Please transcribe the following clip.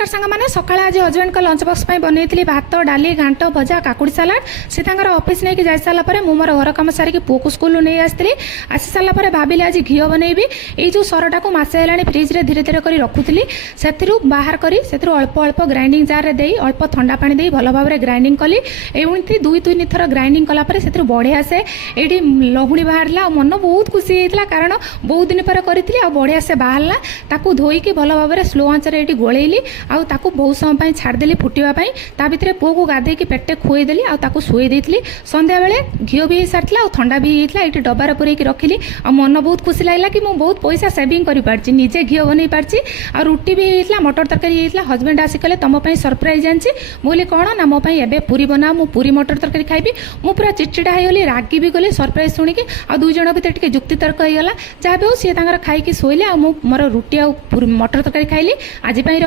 नमस्कार सांग मैंने सकाଳେ आज हजबैंड का लंच बॉक्स बनई भात डाली घाट भजा काकुड़ी सालाड से ऑफिस नहीं जा सारापर मुझे मोर घर कम सारिक पुओ को स्कूल नहीं आसी सारापर भाविली आज घी बनईबी ये सरटा को मसे है फ्रिज रे धीरे धीरे कर रखुली से बाहर कर अल्प अल्प ग्राइंडिंग जार रे दे अल्प ठंडा पानी दे भल भाव में ग्राइंडिंग कली एमती दुई तीन थर ग्राइंडिंग कलापर से बढ़िया से ये लहुणी बाहर मन बहुत खुशी होता कारण बहुत दिन पर करी बढ़िया से बाहरला ताकू धोईकी भल भाव में स्लो आंचर ये गोलैली आउ ताकू बहुत समय छाड़देली फुटापी ता भितर पुओ को गाधेकी पेटे खुईदेली आउ शुई देती संध्या बेले घी भी सारी ठंडा भी होता ये डबार पूरेक रखिली आ मन बहुत खुशी लगला कि मुझे बहुत पैसा सेविंग कर पार्टी निजे घी बन पार्टी आ रुटी भी होता मटर तरकारी होता हजबैंड आसिक तुम सरप्राइज आनी बोली कौन ना मोप एवं पूरी बना मु पूरी मटर तरकारी खाइबी मु पूरा चिड़चिड़ा होगली रागी भी गली सरप्राइज शुणिकी आ दुई जन भितर टे जुक्ति तर्क होगा जहाँ भी हो सी खाई शोले आ मोर रुटी आ मटर तरकारी खाइली आज